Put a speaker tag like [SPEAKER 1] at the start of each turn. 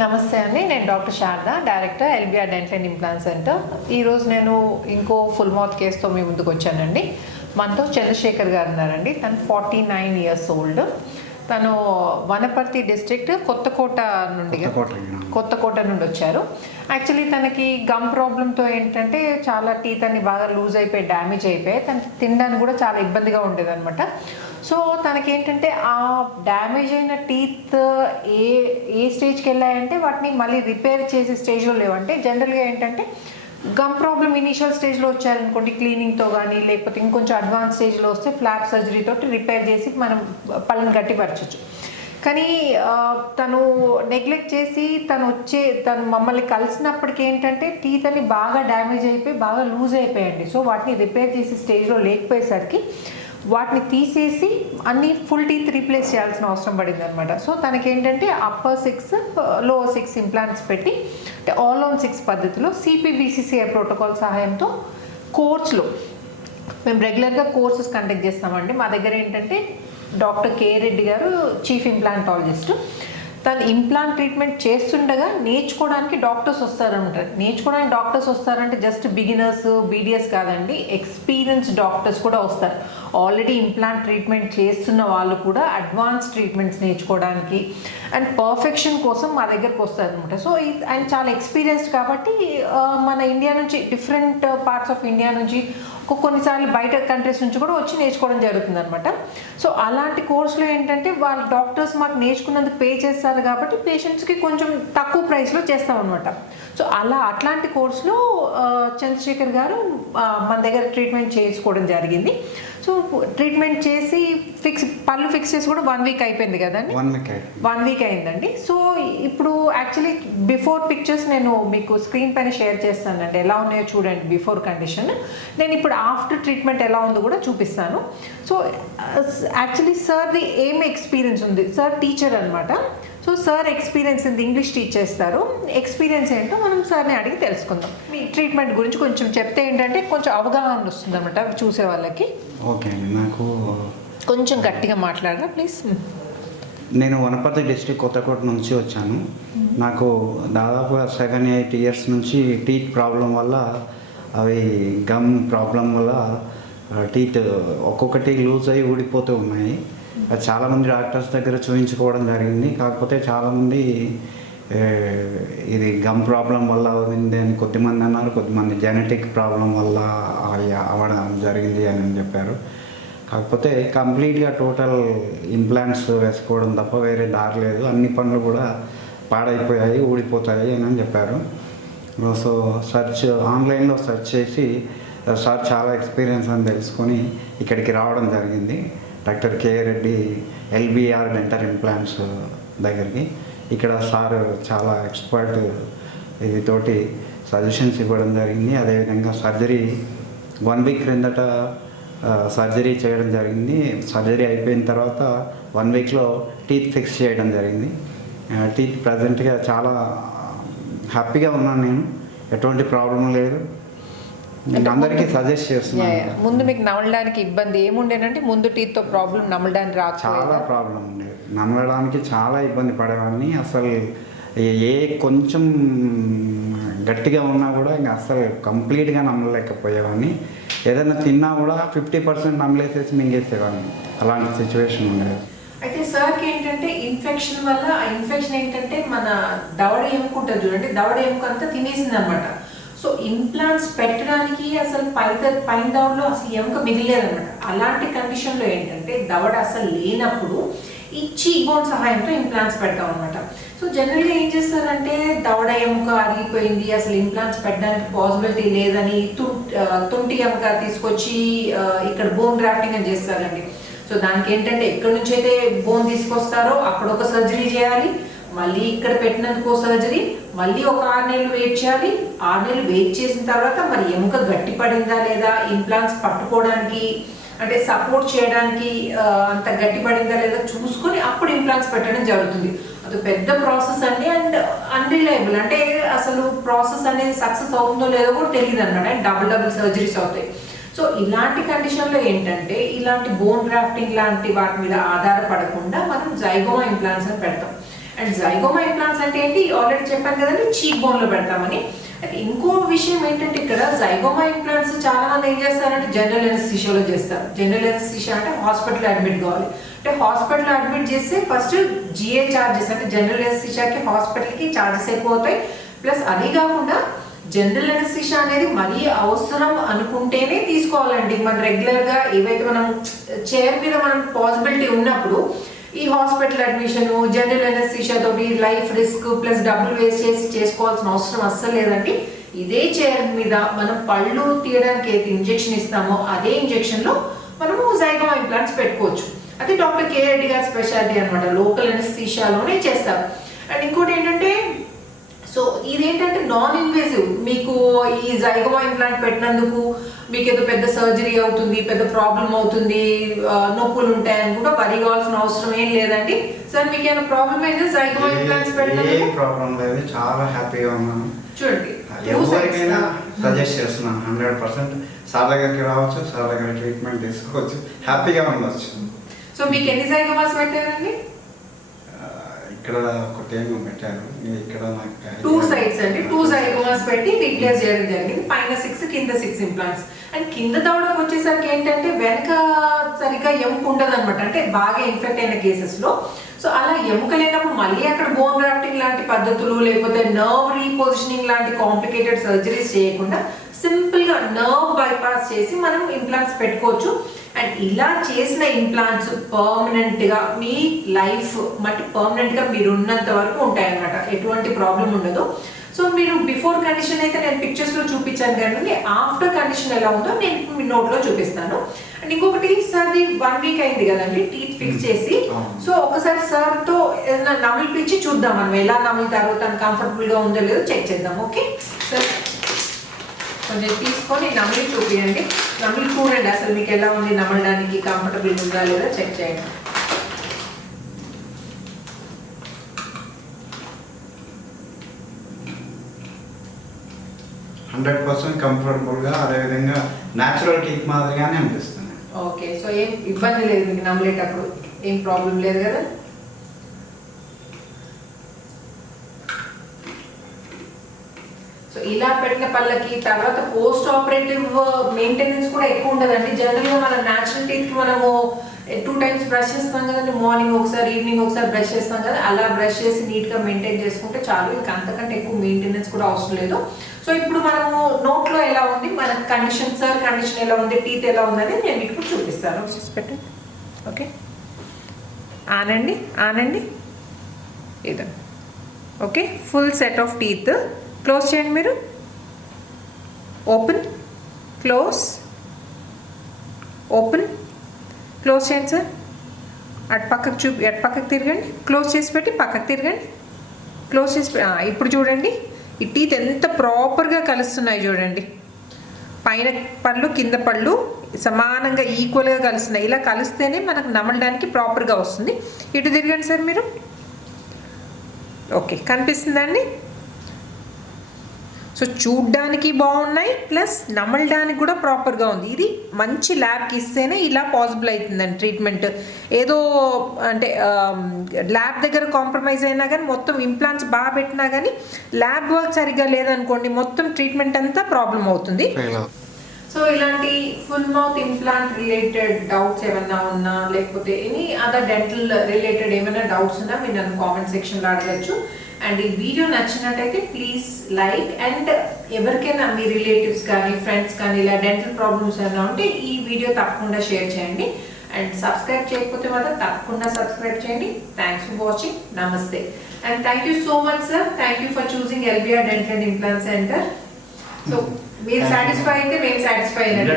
[SPEAKER 1] నమస్తే అండి నేను doctor Sharada director LBR dental and implant centre. ఈరోజు నేను ఇంకో ఫుల్ మౌత్ కేసుతో మీ ముందుకు వచ్చానండి. మనతో చంద్రశేఖర్ గారు ఉన్నారండి. తను ఫార్టీ నైన్ ఇయర్స్ ఓల్డ్ తను వనపర్తి డిస్ట్రిక్ట్ కొత్తకోట నుండి
[SPEAKER 2] కొత్తకోట
[SPEAKER 1] నుండి. వచ్చారు. యాక్చువల్లీ తనకి గమ్ ప్రాబ్లంతో ఏంటంటే చాలా టీత్ అన్ని బాగా లూజ్ అయిపోయి డ్యామేజ్ అయిపోయి తనకి తినడానికి కూడా చాలా ఇబ్బందిగా ఉండేదన్నమాట. సో తనకి ఏంటంటే ఆ డ్యామేజ్ అయిన టీత్ ఏ ఏ స్టేజ్కి వెళ్ళాయంటే వాటిని మళ్ళీ రిపేర్ చేసే స్టేజ్లో లేవంటే జనరల్గా ఏంటంటే గమ్ ప్రాబ్లం ఇనీషియల్ స్టేజ్లో వచ్చారనుకోండి క్లీనింగ్తో కానీ లేకపోతే ఇంకొంచెం అడ్వాన్స్ స్టేజ్లో వస్తే ఫ్లాప్ సర్జరీ తోటి రిపేర్ చేసి మనం పళ్ళని గట్టిపరచచ్చు. కానీ తను నెగ్లెక్ట్ చేసి తను వచ్చే తను మమ్మల్ని కలిసినప్పటికి ఏంటంటే టీత్ అని బాగా డ్యామేజ్ అయిపోయి బాగా లూజ్ అయిపోయాయండి. సో వాటిని రిపేర్ చేసే స్టేజ్లో లేకపోయేసరికి వాటిని తీసేసి అన్ని ఫుల్ టీత్ రీప్లేస్ చేయాల్సిన అవసరం పడింది అనమాట సో తనకి ఏంటంటే upper six lower six implants పెట్టి అంటే ఆల్ ఆన్ సిక్స్ పద్ధతిలో సిపిబిసిసిఐ ప్రోటోకాల్ సహాయంతో కోర్స్లో మేము రెగ్యులర్గా కోర్సెస్ కండక్ట్ చేస్తామండి. మా దగ్గర ఏంటంటే doctor K Reddy garu chief implantologist తను ఇంప్లాంట్ ట్రీట్మెంట్ చేస్తుండగా నేర్చుకోవడానికి డాక్టర్స్ వస్తారంటారు నేర్చుకోవడానికి డాక్టర్స్ వస్తారంటే జస్ట్ బిగినర్స్ బీడిఎస్ కాదండి ఎక్స్పీరియన్స్ డాక్టర్స్ కూడా వస్తారు. ఆల్రెడీ ఇంప్లాంట్ ట్రీట్మెంట్ చేస్తున్న వాళ్ళు కూడా అడ్వాన్స్ ట్రీట్మెంట్స్ నేర్చుకోవడానికి అండ్ పర్ఫెక్షన్ కోసం మా దగ్గరకు వస్తారు అనమాట సో ఆయన చాలా ఎక్స్పీరియన్స్డ్ కాబట్టి మన ఇండియా నుంచి డిఫరెంట్ పార్ట్స్ ఆఫ్ ఇండియా నుంచి కొన్నిసార్లు బయట కంట్రీస్ నుంచి కూడా వచ్చి నేర్చుకోవడం జరుగుతుంది అనమాట సో అలాంటి కోర్సులో ఏంటంటే వాళ్ళ డాక్టర్స్ మాకు నేర్చుకున్నందుకు పే చేస్తారు కాబట్టి పేషెంట్స్కి కొంచెం తక్కువ ప్రైస్లో చేస్తాం అనమాట సో అలా అట్లాంటి కోర్సులో చంద్రశేఖర్ గారు మన దగ్గర ట్రీట్మెంట్ చేసుకోవడం జరిగింది. సో ట్రీట్మెంట్ చేసి ఫిక్స్ పళ్ళు ఫిక్స్ చేసి కూడా వన్ వీక్ అయిపోయింది కదండి?
[SPEAKER 2] వన్ వీక్
[SPEAKER 1] వన్ వీక్ అయిందండి. సో ఇప్పుడు యాక్చువల్లీ బిఫోర్ పిక్చర్స్ నేను మీకు స్క్రీన్ పైన షేర్ చేస్తానండి. ఎలా ఉన్నాయో చూడండి బిఫోర్ కండిషన్ నేను ఇప్పుడు ఆఫ్టర్ ట్రీట్మెంట్ ఎలా ఉందో కూడా చూపిస్తాను. సో యాక్చువల్లీ సార్ది ఏం ఎక్స్పీరియన్స్ ఉంది? సార్ టీచర్ అనమాట సో సార్ ఎక్స్పీరియన్స్ ఉంది ఇంగ్లీష్ టీచ్ చేస్తారు ఎక్స్పీరియన్స్ ఏంటో మనం సార్ని అడిగి తెలుసుకుందాం. మీ ట్రీట్మెంట్ గురించి కొంచెం చెప్తే ఏంటంటే కొంచెం అవగాహన వస్తుంది అనమాట చూసే వాళ్ళకి.
[SPEAKER 2] ఓకే అండి. నాకు
[SPEAKER 1] కొంచెం గట్టిగా మాట్లాడరా ప్లీజ్
[SPEAKER 2] నేను వనపర్తి డిస్ట్రిక్ట్ కొత్తకోట నుంచి వచ్చాను. నాకు దాదాపు సెవెన్ ఎయిట్ ఇయర్స్ నుంచి టీత్ ప్రాబ్లం వల్ల అవి గమ్ ప్రాబ్లం వల్ల టీత్ ఒక్కొక్కటి లూజ్ అయ్యి ఊడిపోతూ ఉన్నాయి. అది చాలామంది డాక్టర్స్ దగ్గర చూపించుకోవడం జరిగింది. కాకపోతే చాలామంది ఇది గమ్ ప్రాబ్లం వల్ల అయింది అని కొద్దిమంది అన్నారు. కొద్దిమంది జెనెటిక్ ప్రాబ్లం వల్ల అవి అవ్వడం జరిగింది అని చెప్పారు. కాకపోతే కంప్లీట్గా టోటల్ ఇంప్లాంట్స్ వేసుకోవడం తప్ప వేరే దారి లేదు. అన్ని పనులు కూడా పాడైపోయాయి ఊడిపోతాయి అని చెప్పారు. సో సెర్చ్ ఆన్లైన్లో సెర్చ్ చేసి సార్ చాలా ఎక్స్పీరియన్స్ అని తెలుసుకొని ఇక్కడికి రావడం జరిగింది. Doctor K Reddy LBR dental implants దగ్గరికి. ఇక్కడ సార్ చాలా ఎక్స్పర్ట్ ఇది తోటి సజెషన్స్ ఇవ్వడం జరిగింది. అదేవిధంగా సర్జరీ వన్ వీక్ క్రిందట సర్జరీ చేయడం జరిగింది. సర్జరీ అయిపోయిన తర్వాత వన్ వీక్లో టీత్ ఫిక్స్ చేయడం జరిగింది. టీత్ ప్రజెంట్గా చాలా హ్యాపీగా ఉన్నాను నేను. ఎటువంటి ప్రాబ్లం లేదు. అందరికీ సజెస్ట్. చేస్తున్నాను.
[SPEAKER 1] ముందు మీకు నమలడానికి ఇబ్బంది ఏముండేనంటే ముందు టీత్తో ప్రాబ్లం నమలడానికి
[SPEAKER 2] చాలా
[SPEAKER 1] రాకపోయేదా
[SPEAKER 2] ప్రాబ్లం ఉండేది. నమలడానికి చాలా ఇబ్బంది పడేవాడిని. అసలు ఏ- ఏ కొంచెం గట్టిగా ఉన్నా కూడా ఇంకా అసలు కంప్లీట్గా నమ్మలేకపోయేవాడిని ఏదైనా తిన్నా కూడా ఫిఫ్టీ పర్సెంట్ నమ్మలేసేసి మింగేసేవాడిని. అలాంటి సిచ్యువేషన్ ఉండేది.
[SPEAKER 1] అయితే సార్కి ఏంటంటే ఇన్ఫెక్షన్ వల్ల ఆ ఇన్ఫెక్షన్ ఏంటంటే మన దవడ ఎముక ఉంటుంది చూడండి దవడ ఎముక అంతా తినేసింది అనమాట సో ఇంప్లాంట్స్ పెట్టడానికి అసలు పై పైన దవడలో అసలు ఎముక మిగిలేదన్నమాట అలాంటి కండిషన్లో ఏంటంటే దవడ అసలు లేనప్పుడు ఈ చీక్ బోన్ సహాయంతో ఇంప్లాంట్స్ పెడతాం అనమాట సో జనరల్గా ఏం చేస్తారంటే దవడ ఎముక అరిగిపోయింది అసలు ఇంప్లాంట్స్ పెట్టడానికి పాసిబిలిటీ లేదని తుంటి ఎముక తీసుకొచ్చి ఇక్కడ బోన్ గ్రాఫ్టింగ్ అని చేస్తారండి. సో దానికి ఏంటంటే ఎక్కడి నుంచి అయితే బోన్ తీసుకొస్తారో అక్కడ ఒక సర్జరీ చేయాలి మళ్ళీ ఇక్కడ పెట్టినందుకు సర్జరీ మళ్ళీ ఒక ఆరు నెలలు వెయిట్ చేయాలి ఆరు నెలలు వెయిట్ చేసిన తర్వాత మరి ఎముక గట్టి పడిందా లేదా ఇంప్లాంట్స్ పట్టుకోవడానికి అంటే సపోర్ట్ చేయడానికి అంత గట్టి పడిందా లేదా చూసుకొని అప్పుడు ఇంప్లాంట్స్ పెట్టడం జరుగుతుంది. అది పెద్ద ప్రాసెస్ అండి అండ్ అన్రిలయబుల్ అంటే అసలు ప్రాసెస్ అనేది సక్సెస్ అవుతుందో లేదో కూడా తెలియదు అనమాట డబుల్ డబుల్ సర్జరీస్ అవుతాయి. సో ఇలాంటి కండిషన్లో ఏంటంటే ఇలాంటి బోన్ గ్రాఫ్టింగ్ లాంటి వాటి మీద ఆధారపడకుండా మనం జైగోమా ఇంప్లాంట్స్ అని పెడతాం. అండ్ జైగోమా ఇంప్లాంట్స్ అంటే ఏంటి? ఆల్రెడీ చెప్పాను కదండి చీక్ బోన్లో పెడతామని. అయితే ఇంకో విషయం ఏంటంటే ఇక్కడ జైగోమా ఇంప్లాంట్స్ చాలా మంది ఏం చేస్తారంటే జనరల్ ఎనస్థిషియాలో చేస్తారు. జనరల్ ఎనస్థిషియా అంటే హాస్పిటల్ అడ్మిట్ కావాలి. అంటే హాస్పిటల్ అడ్మిట్ చేస్తే ఫస్ట్ జిఏ చార్జెస్ అంటే జనరల్ ఎనస్థిషియాకి హాస్పిటల్కి చార్జెస్ ఎక్కువ అవుతాయి ప్లస్ అది కాకుండా జనరల్ ఎనస్థిషియా అనేది మరీ అవసరం అనుకుంటేనే తీసుకోవాలండి. మన రెగ్యులర్గా ఏవైతే మనం చైర్ మీద మనం పాసిబిలిటీ ఉన్నప్పుడు ఈ హాస్పిటల్ అడ్మిషన్ జనరల్ ఎనస్థిషియా తోటి లైఫ్ రిస్క్ ప్లస్ డబ్బులు వేస్ట్ చేసి చేసుకోవాల్సిన అవసరం అస్సలు లేదండి. ఇదే చైర్ మీద మనం పళ్ళు తీయడానికి అయితే ఇంజెక్షన్ ఇస్తామో అదే ఇంజెక్షన్లో మనము జైగోమా ఇంప్లాంట్స్ పెట్టుకోవచ్చు. అది డాక్టర్ కేఆర్డి గారి స్పెషాలిటీ అనమాట లోకల్ ఎనస్థిషియాలోనే చేస్తారు. అండ్ ఇంకోటి ఏంటంటే ఇదేంటంటే నాన్ ఇన్వేసివ్ మీకు ఈ జైగోమా ఇంప్లాంట్ పెట్టినందుకు మీకు ఏదో పెద్ద సర్జరీ అవుతుంది పెద్ద ప్రాబ్లం అవుతుంది నొప్పులు ఉంటాయని కూడా వరి కావాల్సిన అవసరం ఏం లేదండి. సార్ మీకు ఏమైనా ప్రాబ్లం అయితే జైగోమా ఇంప్లాంట్స్ పెట్టినందుకు?
[SPEAKER 2] ప్రాబ్లం లేదు. చాలా హ్యాపీగా ఉన్నాను.
[SPEAKER 1] చూడండి
[SPEAKER 2] ఎవరికైనా. సజెస్ట్ చేస్తున్నాను హండ్రెడ్ పర్సెంట్ సార్ దగ్గరికి రావచ్చు సార్ దగ్గర ట్రీట్మెంట్ తీసుకోవచ్చు. హ్యాపీగా ఉండొచ్చు.
[SPEAKER 1] సో మీకు ఎన్ని జైగోమాస్ పెట్టారండి?
[SPEAKER 2] ఇక్కడ ఒకటి ఏమో పెట్టారు ఇక్కడ నాకు
[SPEAKER 1] టూ సైడ్స్ అండి. టూ జైగోమాస్ పెట్టి రీప్లేస్ చేయడం జరిగింది. పైన సిక్స్ కింద సిక్స్ ఇంప్లాంట్స్ అండ్ కింద దవడకు వచ్చేసరికి ఏంటంటే వెనక సరిగ్గా ఎముక ఉండదు అనమాట అంటే బాగా ఇన్ఫెక్ట్ అయిన కేసెస్లో. సో అలా ఎముక లేనప్పుడు మళ్ళీ అక్కడ బోన్ గ్రాఫ్టింగ్ లాంటి పద్ధతులు లేకపోతే నర్వ్ రీపొజిషనింగ్ లాంటి కాంప్లికేటెడ్ సర్జరీస్ చేయకుండా సింపుల్గా నర్వ్ బైపాస్ చేసి మనం ఇంప్లాంట్స్ పెట్టుకోవచ్చు. అండ్ ఇలా చేసిన ఇంప్లాంట్స్ పర్మనెంట్గా మీ లైఫ్ మట్టి పర్మనెంట్గా మీరు ఉన్నంత వరకు ఉంటాయి అన్నమాట ఎటువంటి ప్రాబ్లం ఉండదు. సో మీరు బిఫోర్ కండిషన్ అయితే నేను పిక్చర్స్లో చూపించాను కానీ ఆఫ్టర్ కండిషన్ ఎలా ఉందో నేను మీ నోట్లో చూపిస్తాను. అండ్ ఇంకొకటి సార్ది వన్ వీక్ అయింది కదండి టీత్ ఫిక్స్ చేసి.
[SPEAKER 2] అవును.
[SPEAKER 1] సో ఒకసారి సార్తో ఏదైనా నమిలిపించి చూద్దాం మనం. ఎలా నములుతారో తను కంఫర్టబుల్గా ఉందో లేదో చెక్ చేద్దాం ఓకే సార్ కొంచెం తీసుకొని నమిలి చూపియండి. నమిలి చూడండి అసలు మీకు ఎలా ఉంది నమలడానికి కంఫర్టబుల్ ఉందా లేదా చెక్ చేయండి.
[SPEAKER 2] హండ్రెడ్ పర్సెంట్ కంఫర్టబుల్గా అదేవిధంగా న్యాచురల్ టీత్ మాదిరిగానే అనిపిస్తుంది.
[SPEAKER 1] ఓకే సో ఏం ఇబ్బంది లేదు మీకు నమిలేటప్పుడు? ఏం ప్రాబ్లం లేదు కదా? ఇలా పెట్టిన పళ్ళకి తర్వాత పోస్ట్ ఆపరేటివ్ uh, మెయింటెనెన్స్ కూడా ఎక్కువ ఉండదండి. జనరల్గా మన న్యాచురల్ టీత్కి మనము టూ టైమ్స్ బ్రష్ చేస్తాం కదండి. మార్నింగ్ ఒకసారి ఈవినింగ్ ఒకసారి బ్రష్ చేస్తాం కదా. అలా బ్రష్ చేసి నీట్గా మెయింటైన్ చేసుకుంటే చాలు. ఇంకా అంతకంటే ఎక్కువ మెయింటెనెన్స్ కూడా అవసరం లేదు. సో ఇప్పుడు మనము నోట్లో ఎలా ఉంది? మన కండిషన్ సార్ కండిషన్ ఎలా ఉంది? టీత్ ఎలా ఉంది అనేది నేను మీకు ఇప్పుడు చూపిస్తాను. పెట్టండి. ఓకే ఆనండి ఆనండి. ఇదండి. Okay full set of teeth close చేయండి మీరు. ఓపెన్ క్లోజ్ ఓపెన్ క్లోజ్ చేయండి సార్. అటు పక్కకు చూపి అటు పక్కకు తిరగండి. క్లోజ్ చేసి పెట్టి పక్కకు తిరగండి. క్లోజ్ చేసి ఇప్పుడు చూడండి. ఈ టీత్ ఎంత ప్రాపర్గా కలుస్తున్నాయి చూడండి. పైన పళ్ళు కింద పళ్ళు సమానంగా ఈక్వల్గా కలుస్తున్నాయి. ఇలా కలిస్తేనే మనకు నమలడానికి ప్రాపర్గా వస్తుంది. ఇటు తిరగండి సార్ మీరు. ఓకే కనిపిస్తుందండి సో చూడ్డానికి బాగున్నాయి ప్లస్ నమలడానికి కూడా ప్రాపర్గా ఉంది. ఇది మంచి ల్యాబ్కి ఇస్తేనే ఇలా పాసిబుల్ అవుతుందండి ట్రీట్మెంట్ ఏదో అంటే ల్యాబ్ దగ్గర కాంప్రమైజ్ అయినా కానీ మొత్తం ఇంప్లాంట్స్ బాగా పెట్టినా కానీ ల్యాబ్ వర్క్ సరిగ్గా లేదనుకోండి మొత్తం ట్రీట్మెంట్ అంతా ప్రాబ్లం అవుతుంది. సో ఇలాంటి full mouth implant related doubts ఏమైనా ఉన్నా లేకపోతే ఎనీ అదర్ డెంటల్ రిలేటెడ్ ఏమైనా డౌట్స్ ఉన్నా మీరు నన్ను కామెంట్ సెక్షన్లో అడగచ్చు. అండ్ ఈ వీడియో నచ్చినట్టయితే ప్లీజ్ లైక్ అండ్ ఎవరికైనా మీ రిలేటివ్స్ కానీ ఫ్రెండ్స్ కానీ ఇలా డెంటల్ ప్రాబ్లమ్స్ ఏమైనా ఉంటే ఈ వీడియో తప్పకుండా షేర్ చేయండి. అండ్ సబ్స్క్రైబ్ చేయకపోతే మాత్రం తప్పకుండా సబ్స్క్రైబ్ చేయండి. థ్యాంక్స్ ఫర్ వాచింగ్ నమస్తే and thank you so much sir thank you for choosing LBR dental and implant centre so మీరు. సాటిస్ఫై అయితే మేము సాటిస్ఫై అయినట్టు